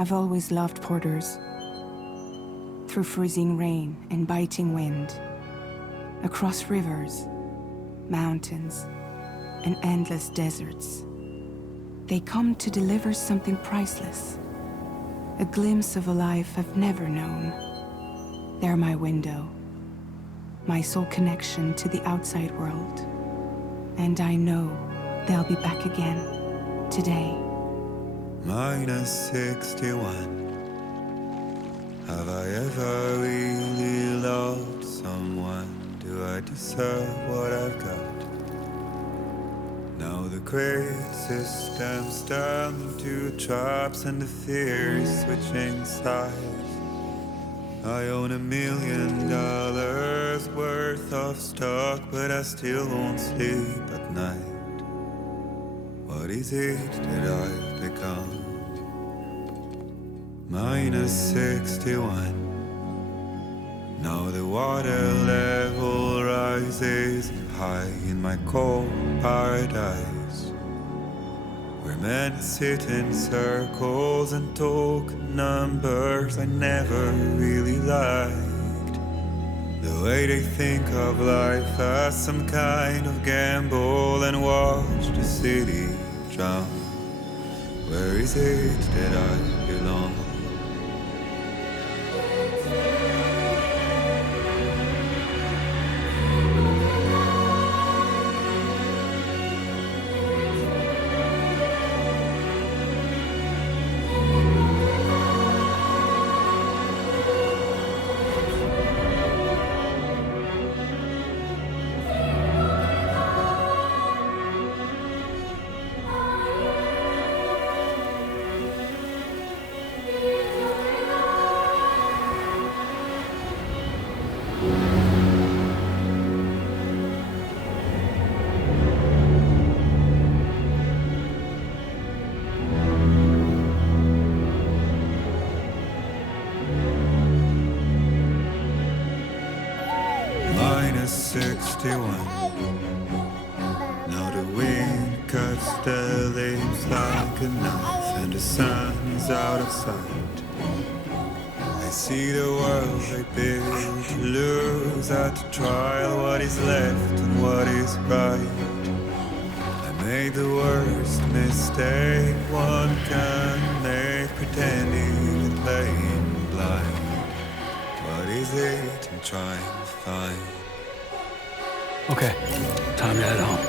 I've always loved porters. Through freezing rain and biting wind, across rivers, mountains, and endless deserts, they come to deliver something priceless, a glimpse of a life I've never known. They're my window, my sole connection to the outside world. And I know they'll be back again today. -61. Have I ever really loved someone? Do I deserve what I've got? Now the great system's turned into traps and the fear is switching sides. I own $1 million worth of stock, but I still won't sleep at night. What is it that I've become? -61. Now the water level rises high in my cold paradise, where men sit in circles and talk numbers I never really liked. The way they think of life as some kind of gamble and watch the city drown. Where is it that I belong? -61. Now the wind cuts the leaves like a knife and the sun is out of sight. I see the world I built to lose at the trial, what is left and what is right. I made the worst mistake one can make, pretending and playing blind. What is it I'm trying to find? Okay, time to head home.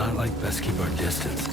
not like best keep our distance.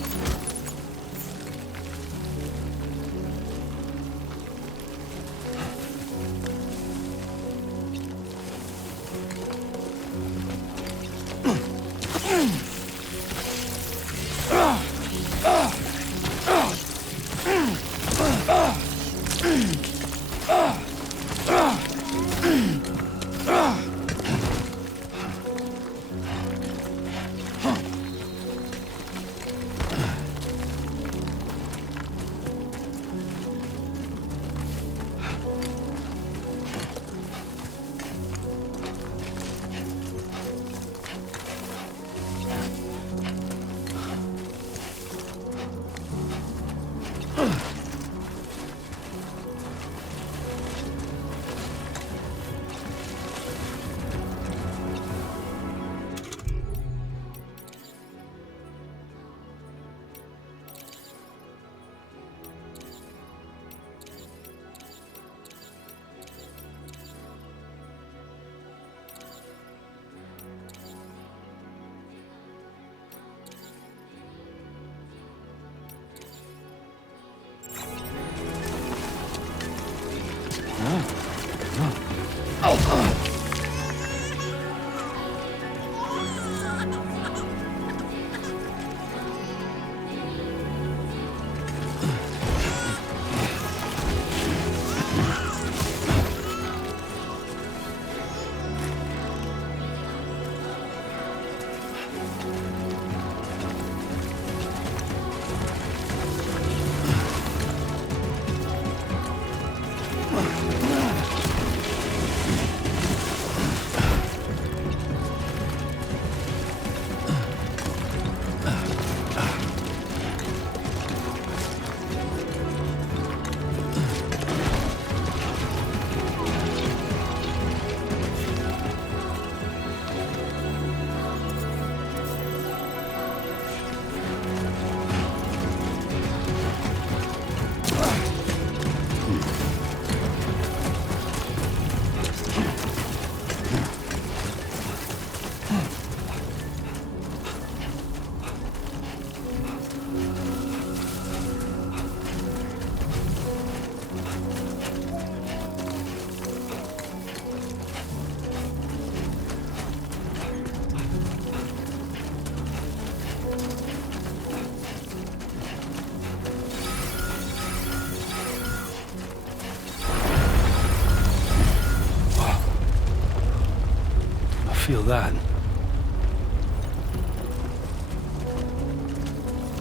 Feel that.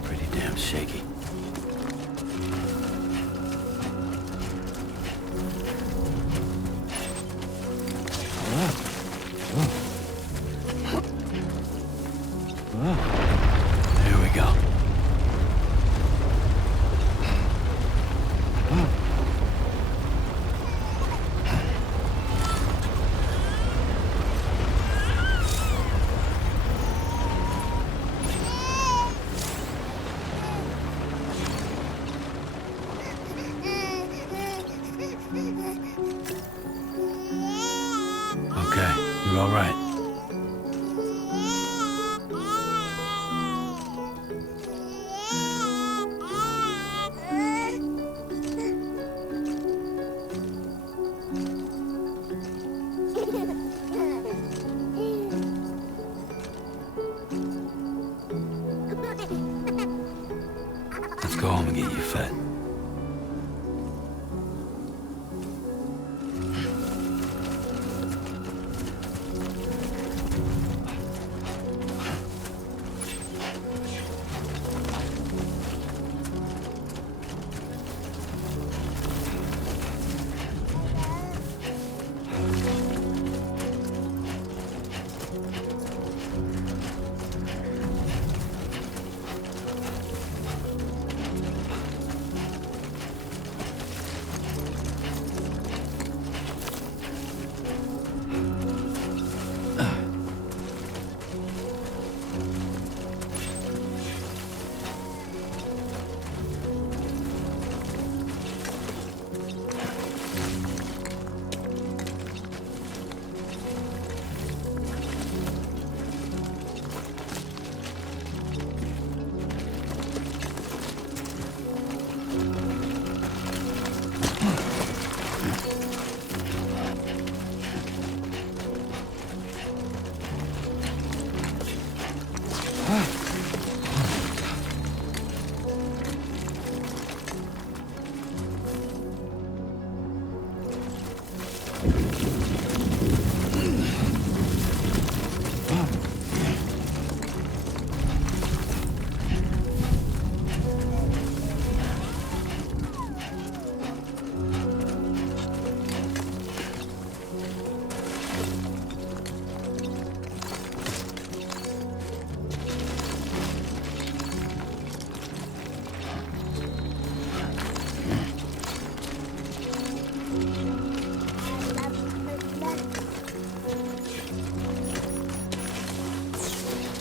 Pretty damn shaky. There we go. Okay, you're all right. Let's go home and get you fed.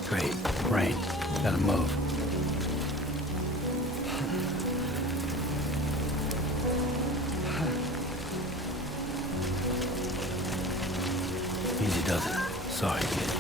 Great. Rain. Gotta move. Easy does it. Sorry, kid.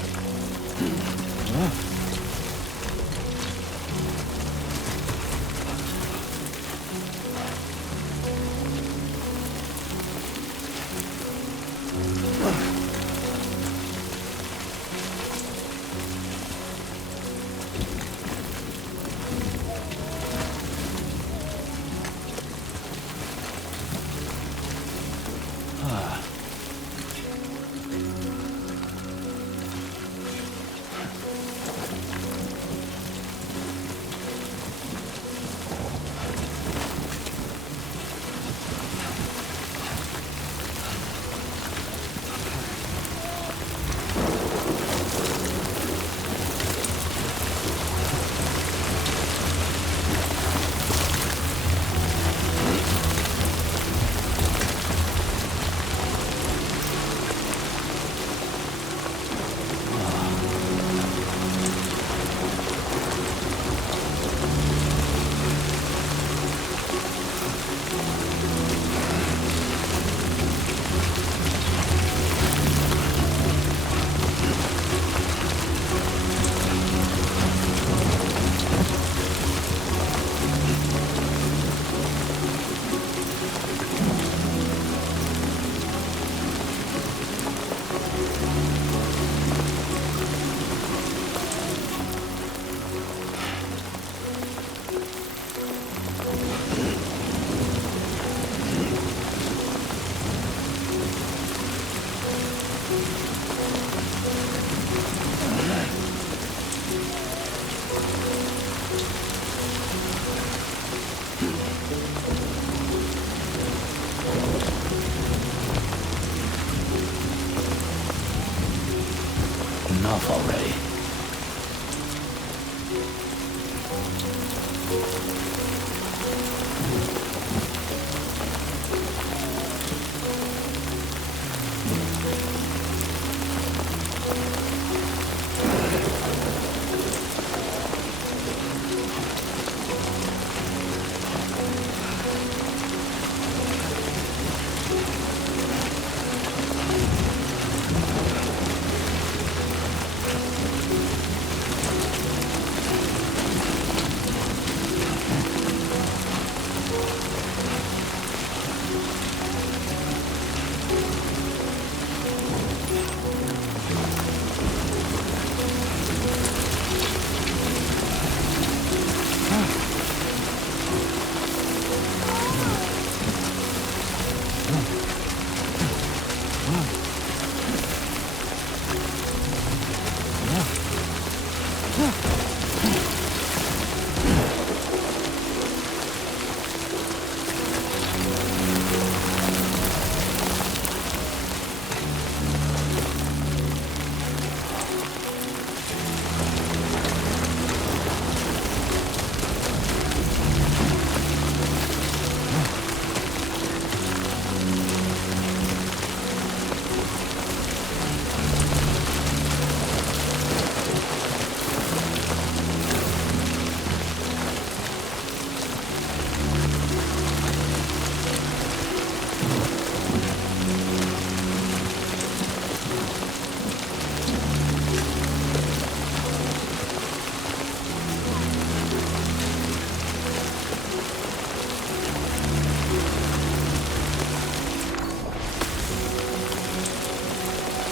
Enough already.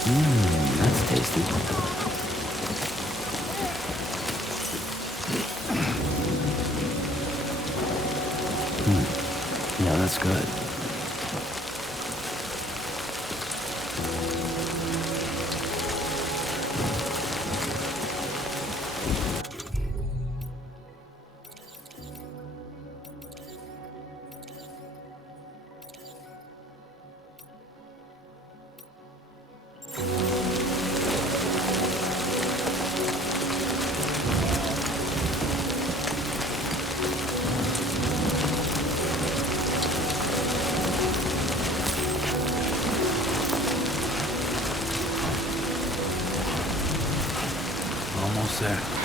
That's tasty. Yeah, that's good. almost there.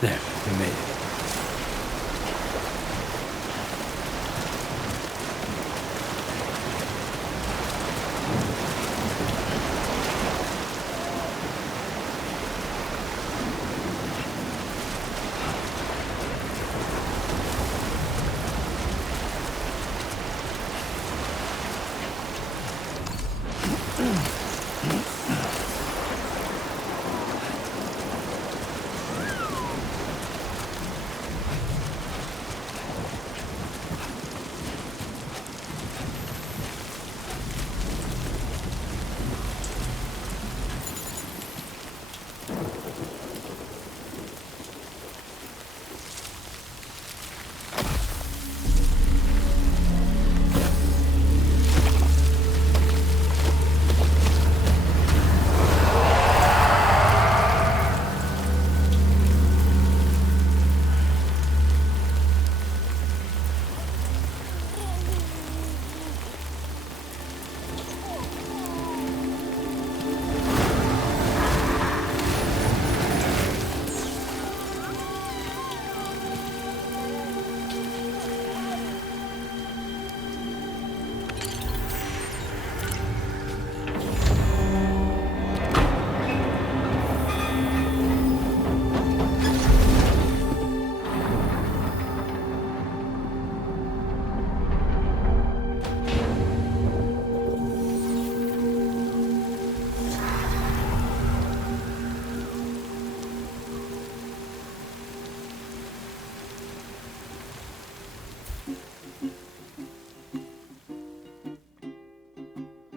There, we made it.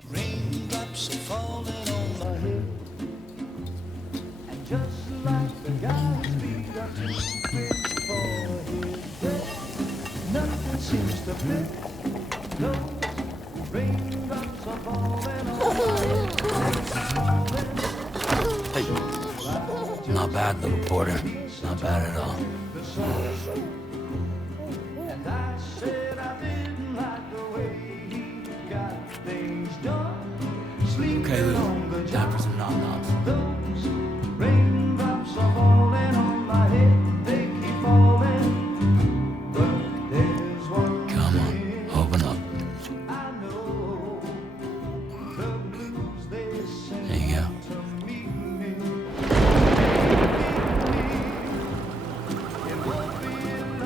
Raindrops are falling on my head, and just like the guy's feet are too big for his bed, nothing seems to fit. Those raindrops are falling on my head. Hey, not bad, little porter. Not bad at all. And I said I didn't like the way he got things done. Okay, Lou. Time for some nom-noms. Those raindrops are falling on my head. They keep falling. But there's one Come on, thing open up. I know. The blues they send There you go. to meet me. It won't be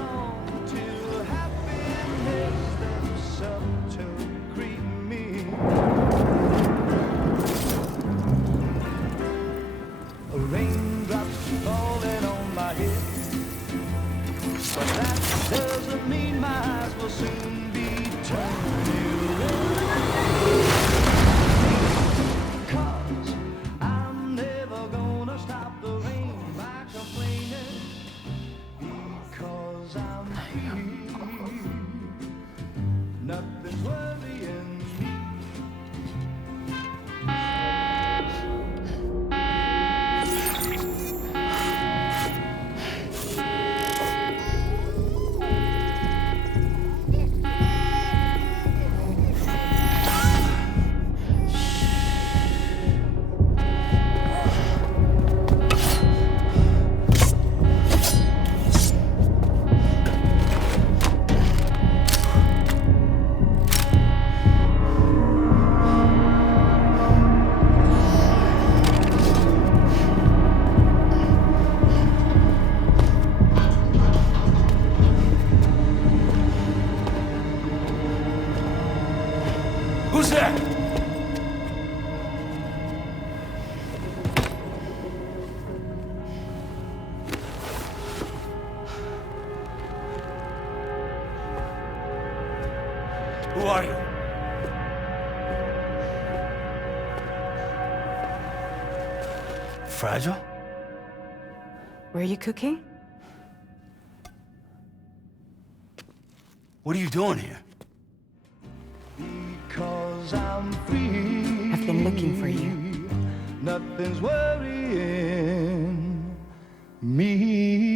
Nothing's worrying me. Who's there? Who are you? Fragile? Were you cooking? What are you doing here? Because I'm free. I've been looking for you. Nothing's worrying me.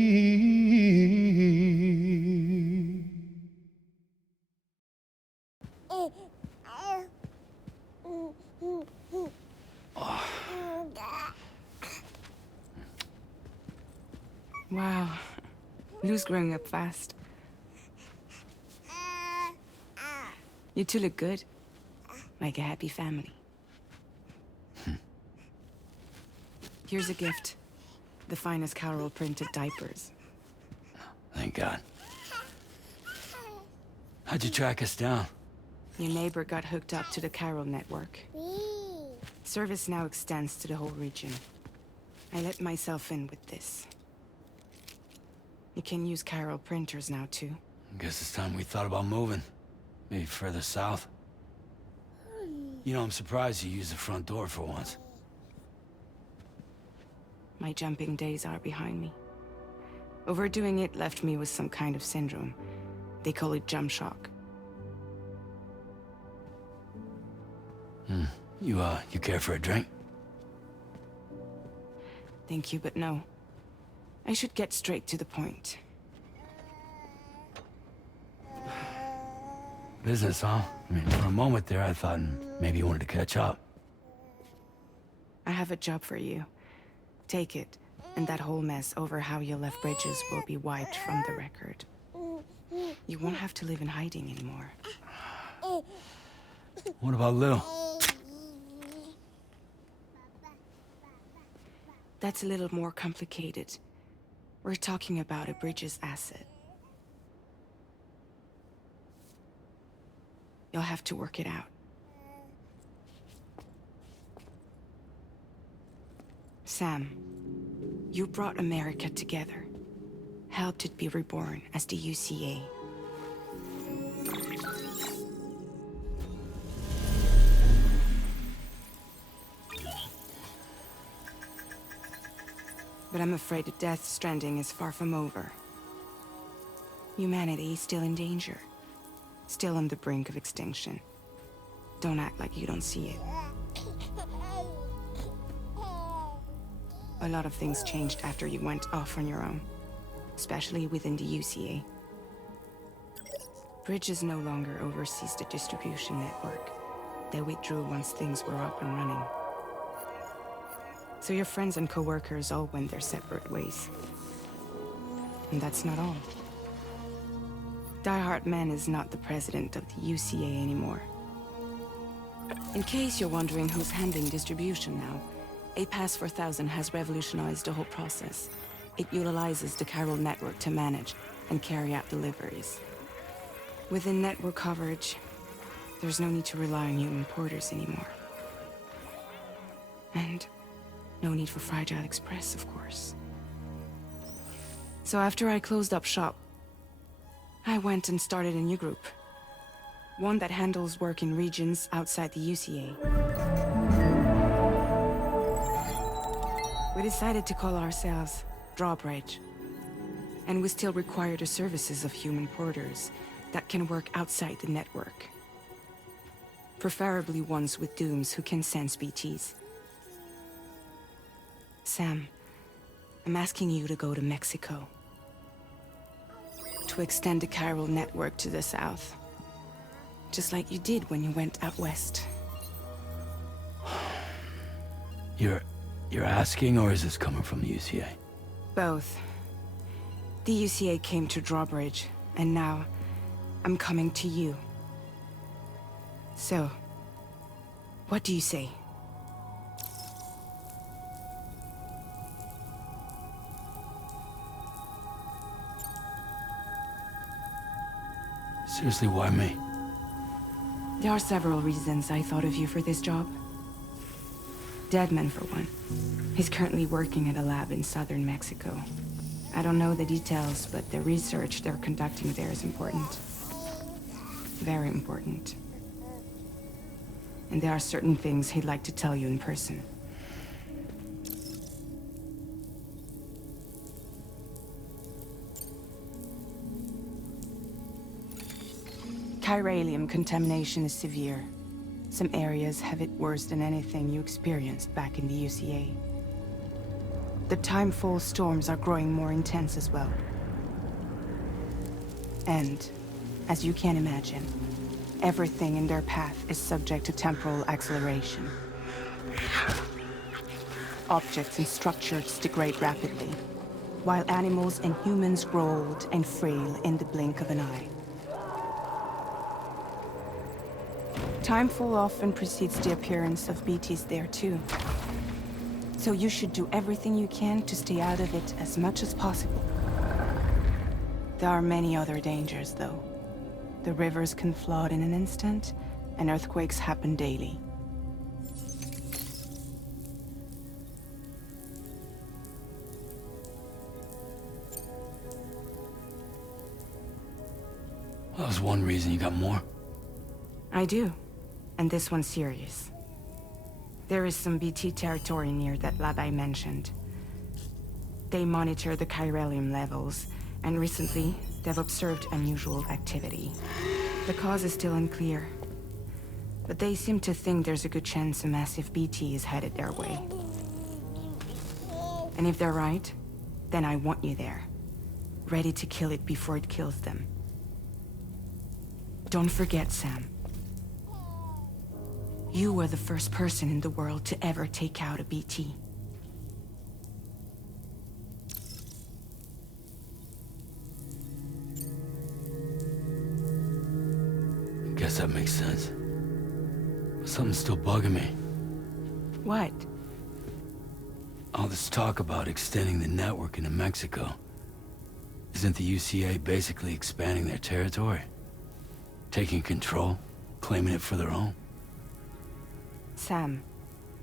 Wow. Lou's growing up fast. You two look good. Like a happy family. Here's a gift. The finest Carol printed diapers. Thank God. How'd you track us down? Your neighbor got hooked up to the Carol network. Service now extends to the whole region. I let myself in with this. You can use Carol printers now, too. Guess it's time we thought about moving. Maybe further south. You know, I'm surprised you used the front door for once. My jumping days are behind me. Overdoing it left me with some kind of syndrome. They call it jump shock. You care for a drink? Thank you, but no. I should get straight to the point. Business, huh? I mean, for a moment there, I thought maybe you wanted to catch up. I have a job for you. Take it, and that whole mess over how you left Bridges will be wiped from the record. You won't have to live in hiding anymore. What about Lil? That's a little more complicated. We're talking about a Bridges asset. You'll have to work it out. Sam, you brought America together. Helped it be reborn as the UCA. But I'm afraid the death Stranding is far from over. Humanity is still in danger. Still on the brink of extinction. Don't act like you don't see it. A lot of things changed after you went off on your own. Especially within the UCA. Bridges no longer oversees the distribution network. They withdrew once things were up and running. So your friends and co-workers all went their separate ways. And that's not all. Die Hard Man is not the president of the UCA anymore. In case you're wondering who's handling distribution now, A Pass 4000 has revolutionized the whole process. It utilizes the Carol network to manage and carry out deliveries. Within network coverage, there's no need to rely on human porters anymore. And no need for Fragile Express, of course. So after I closed up shop, I went and started a new group. One that handles work in regions outside the UCA. We decided to call ourselves Drawbridge. And we still require the services of human porters that can work outside the network. Preferably ones with dooms who can sense BTs. Sam, I'm asking you to go to Mexico. To extend the chiral network to the south. Just like you did when you went out west. You're asking, or is this coming from the UCA? Both. The UCA came to Drawbridge, and now I'm coming to you. So, what do you say? Seriously, why me? There are several reasons I thought of you for this job. Deadman, for one. He's currently working at a lab in southern Mexico. I don't know the details, but the research they're conducting there is important. Very important. And there are certain things he'd like to tell you in person. Chiralium contamination is severe. Some areas have it worse than anything you experienced back in the UCA. The timefall storms are growing more intense as well. And, as you can imagine, everything in their path is subject to temporal acceleration. Objects and structures degrade rapidly, while animals and humans grow old and frail in the blink of an eye. Timefall often precedes the appearance of BTs there too. So you should do everything you can to stay out of it as much as possible. There are many other dangers, though. The rivers can flood in an instant, and earthquakes happen daily. Well, that was one reason. You got more? I do. And this one's serious. There is some BT territory near that lab I mentioned. They monitor the chiralium levels, and recently, they've observed unusual activity. The cause is still unclear, but they seem to think there's a good chance a massive BT is headed their way. And if they're right, then I want you there, ready to kill it before it kills them. Don't forget, Sam. You were the first person in the world to ever take out a BT. Guess that makes sense. But something's still bugging me. What? All this talk about extending the network into Mexico. Isn't the UCA basically expanding their territory? Taking control, claiming it for their own? Sam,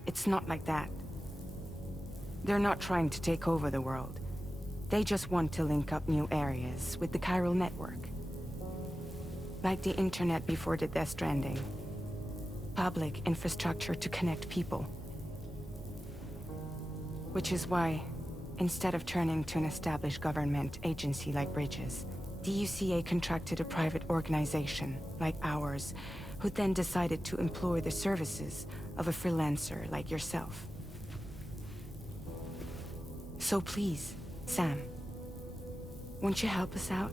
it's not like that. They're not trying to take over the world. They just want to link up new areas with the chiral network. Like the internet before the Stranding. Public infrastructure to connect people. Which is why, instead of turning to an established government agency like Bridges, the UCA contracted a private organization, like ours, who then decided to employ the services of a freelancer like yourself. So please, Sam, won't you help us out?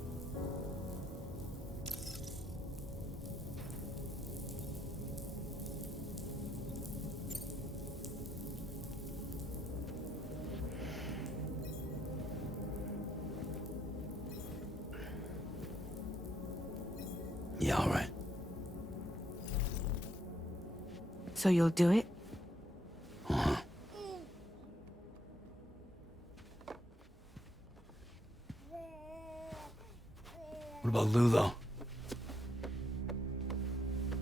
Yeah, all right. So you'll do it? Uh-huh. What about Lou, though?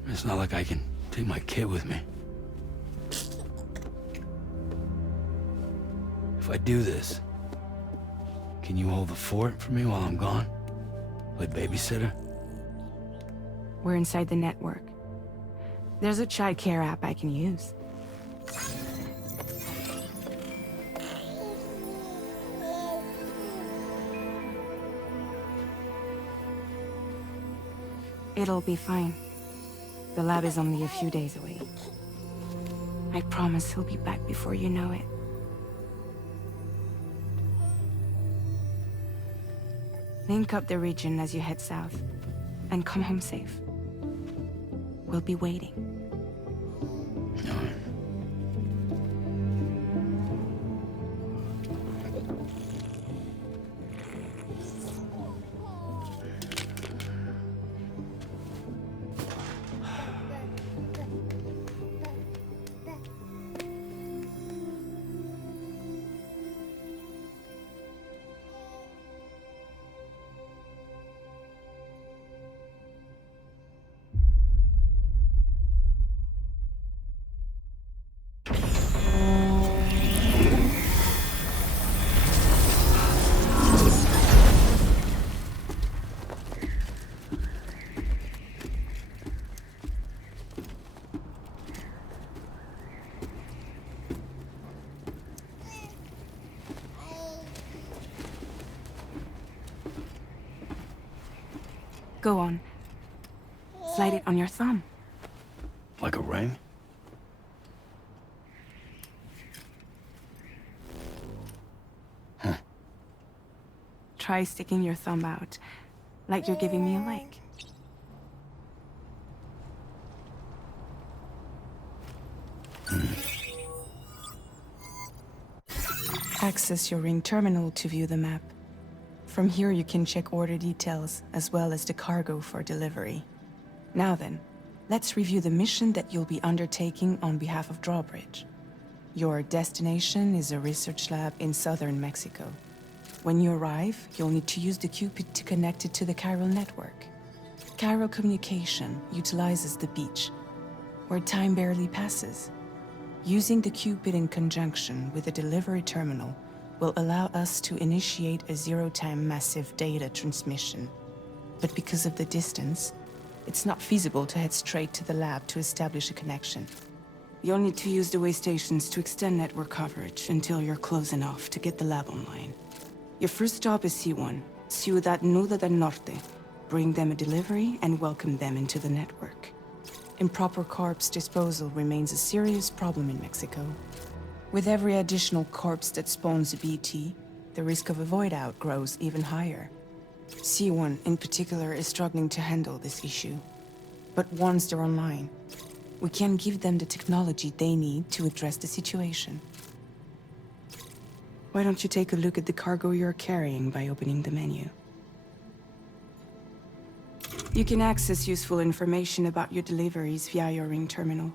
It's not like I can take my kid with me. If I do this, can you hold the fort for me while I'm gone? Play babysitter? We're inside the network. There's a child care app I can use. It'll be fine. The lab is only a few days away. I promise he'll be back before you know it. Link up the region as you head south, and come home safe. We'll be waiting. Go on. Slide it on your thumb. Like a ring? Try sticking your thumb out, like you're giving me a like. Access your ring terminal to view the map. From here you can check order details, as well as the cargo for delivery. Now then, let's review the mission that you'll be undertaking on behalf of Drawbridge. Your destination is a research lab in southern Mexico. When you arrive, you'll need to use the Cupid to connect it to the chiral network. Chiral communication utilizes the beach, where time barely passes. Using the Cupid in conjunction with the delivery terminal will allow us to initiate a zero-time massive data transmission. But because of the distance, it's not feasible to head straight to the lab to establish a connection. You'll need to use the way stations to extend network coverage until you're close enough to get the lab online. Your first stop is C1, Ciudad Nuda del Norte. Bring them a delivery and welcome them into the network. Improper corpse disposal remains a serious problem in Mexico. With every additional corpse that spawns a BT, the risk of a void out grows even higher. C1 in particular is struggling to handle this issue. But once they're online, we can give them the technology they need to address the situation. Why don't you take a look at the cargo you're carrying by opening the menu? You can access useful information about your deliveries via your ring terminal.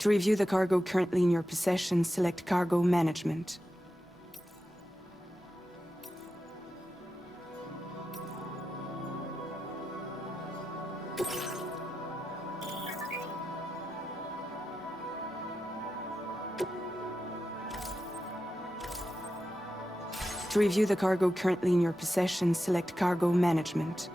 To review the cargo currently in your possession, select Cargo Management. To review the cargo currently in your possession, select Cargo Management.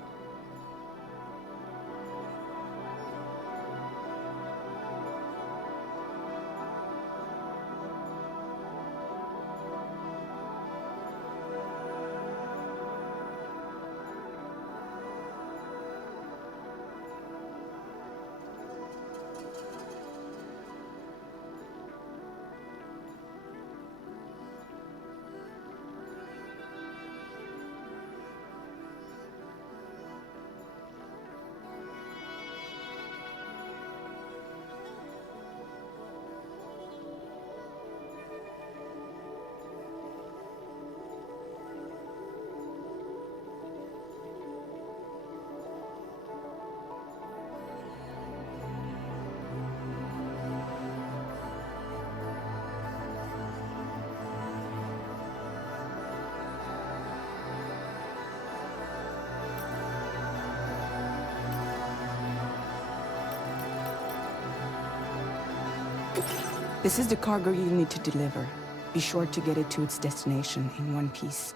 This is the cargo you'll need to deliver. Be sure to get it to its destination in one piece.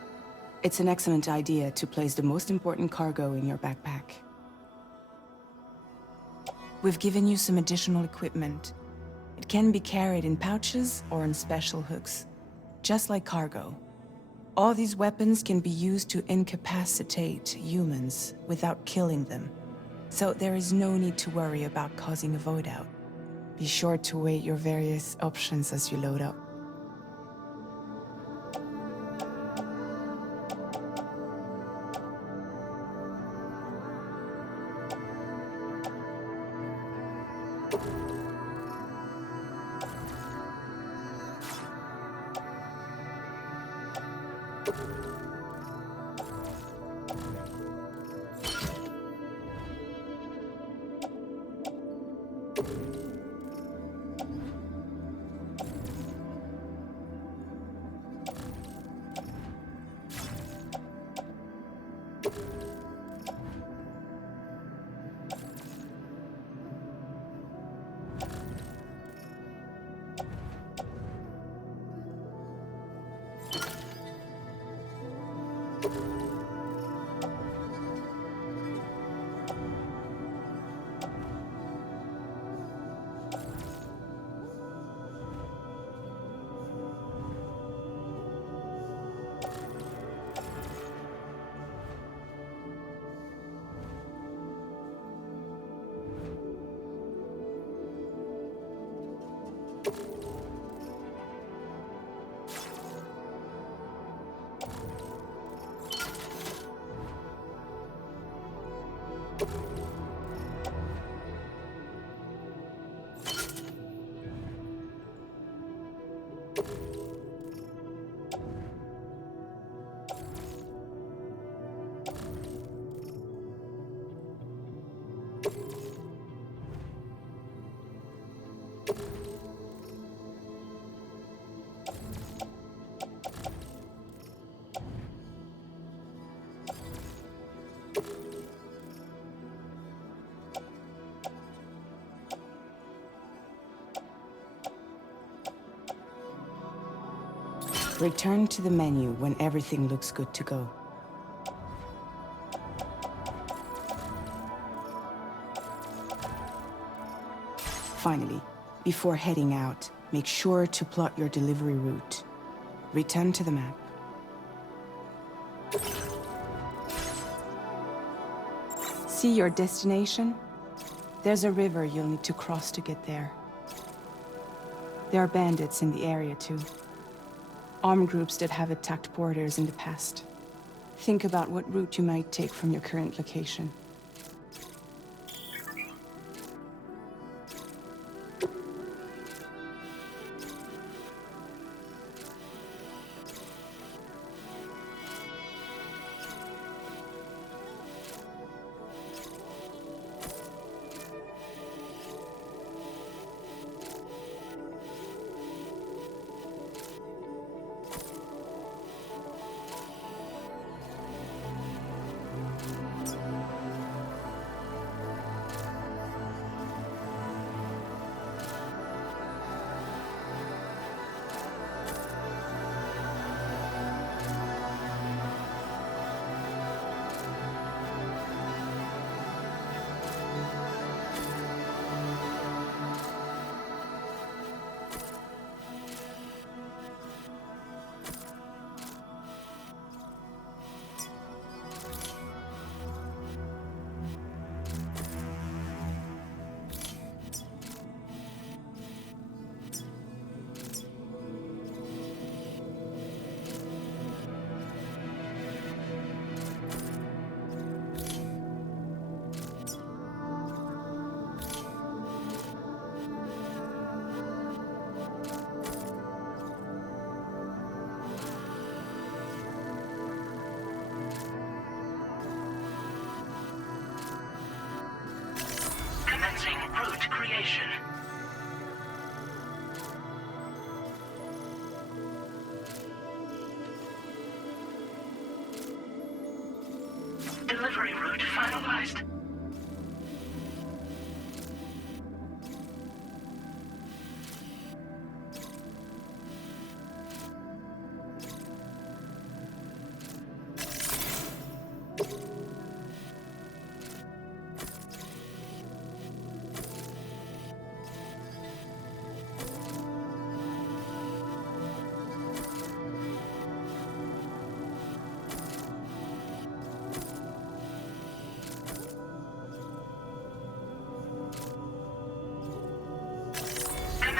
It's an excellent idea to place the most important cargo in your backpack. We've given you some additional equipment. It can be carried in pouches or on special hooks, just like cargo. All these weapons can be used to incapacitate humans without killing them. So there is no need to worry about causing a void out. Be sure to weigh your various options as you load up. Return to the menu when everything looks good to go. Finally, before heading out, make sure to plot your delivery route. Return to the map. See your destination? There's a river you'll need to cross to get there. There are bandits in the area too. Armed groups that have attacked borders in the past. Think about what route you might take from your current location. Commencing route creation. Delivery route finalized.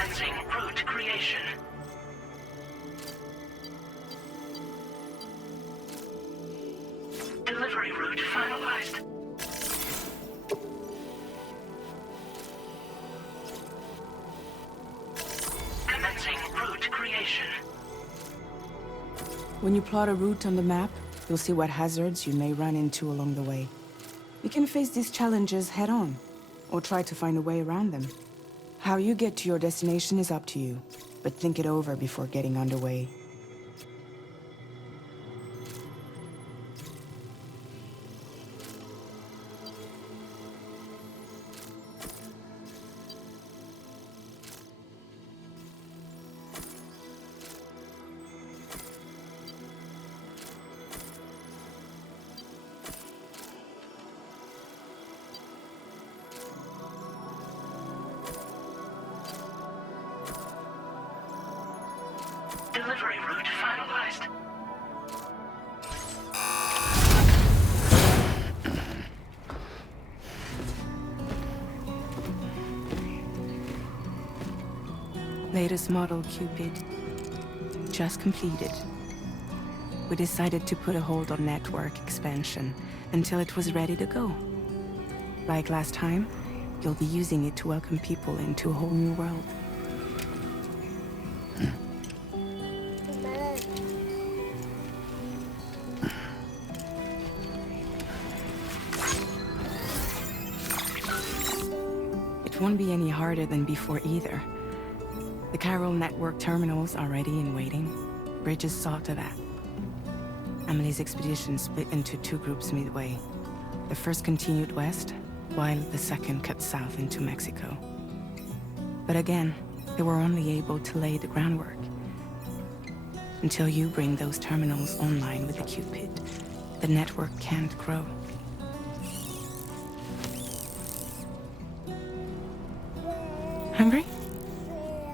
Commencing route creation. Delivery route finalized. Commencing route creation. When you plot a route on the map, you'll see what hazards you may run into along the way. You can face these challenges head-on, or try to find a way around them. How you get to your destination is up to you, but think it over before getting underway. Delivery route finalized. Latest model Cupid. Just completed. We decided to put a hold on network expansion until it was ready to go. Like last time, you'll be using it to welcome people into a whole new world. It won't be any harder than before either. The Chiral network terminals are ready and waiting. Bridges saw to that. Emily's expedition split into two groups midway. The first continued west, while the second cut south into Mexico. But again, they were only able to lay the groundwork. Until you bring those terminals online with the Cupid, the network can't grow. Hungry?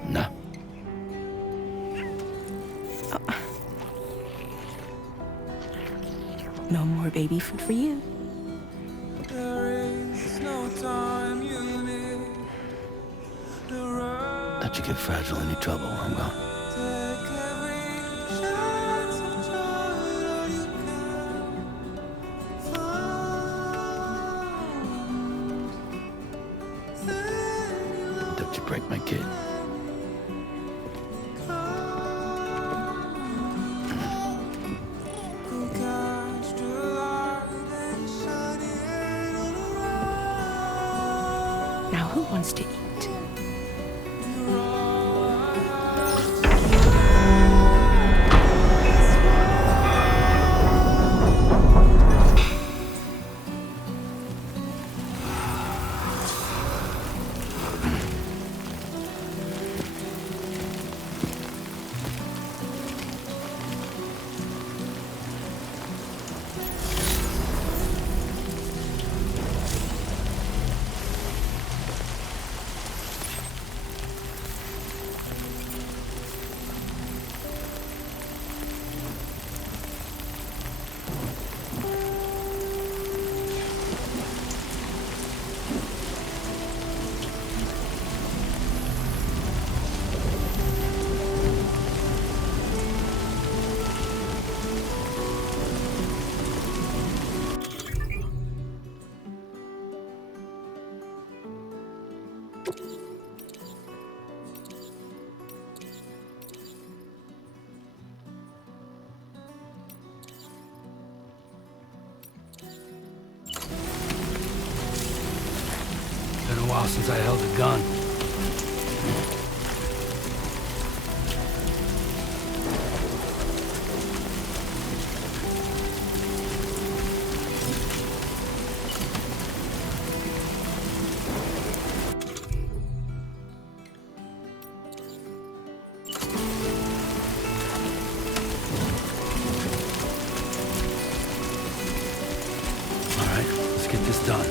No. No more baby food for you. Let you get fragile any trouble, I'm gone. Don't you break my kid. Now who wants to eat? Been a while since I held a gun. All right, let's get this done.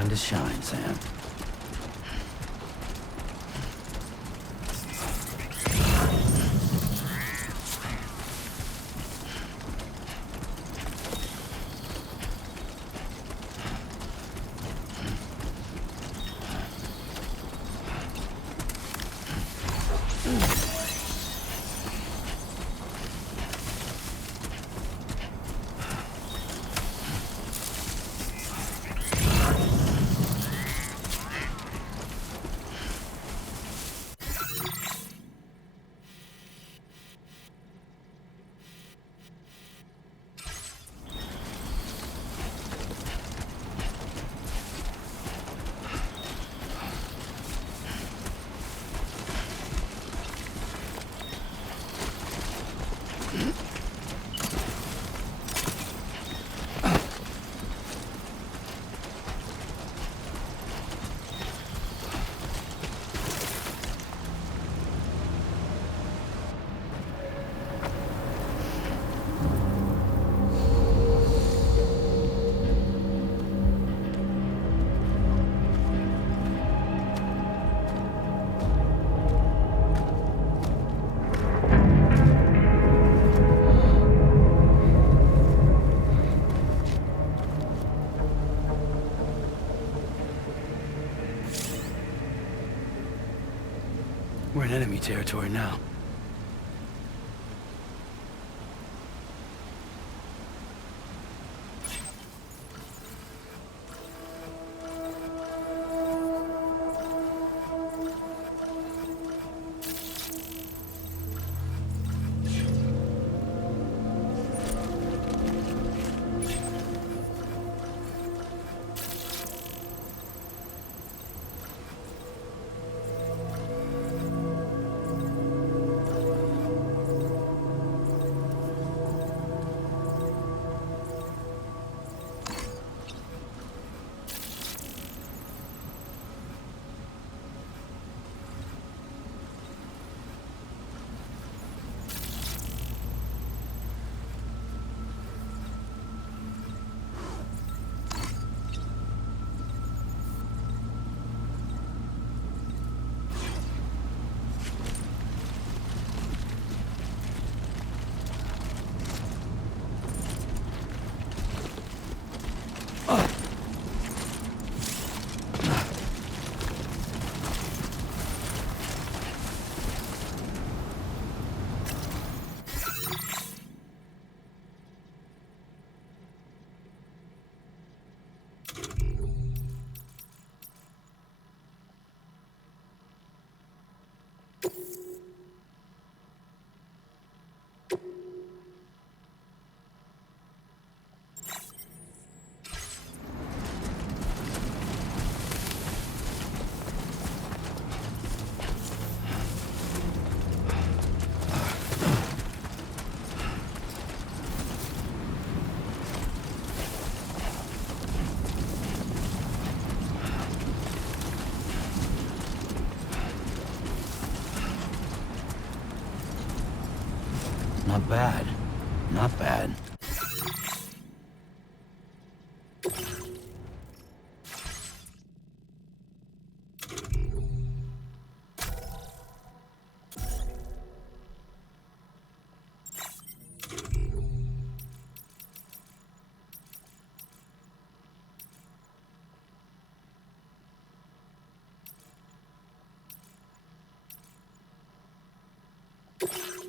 Time to shine, Sam. We're in enemy territory now. Not bad. Not bad. You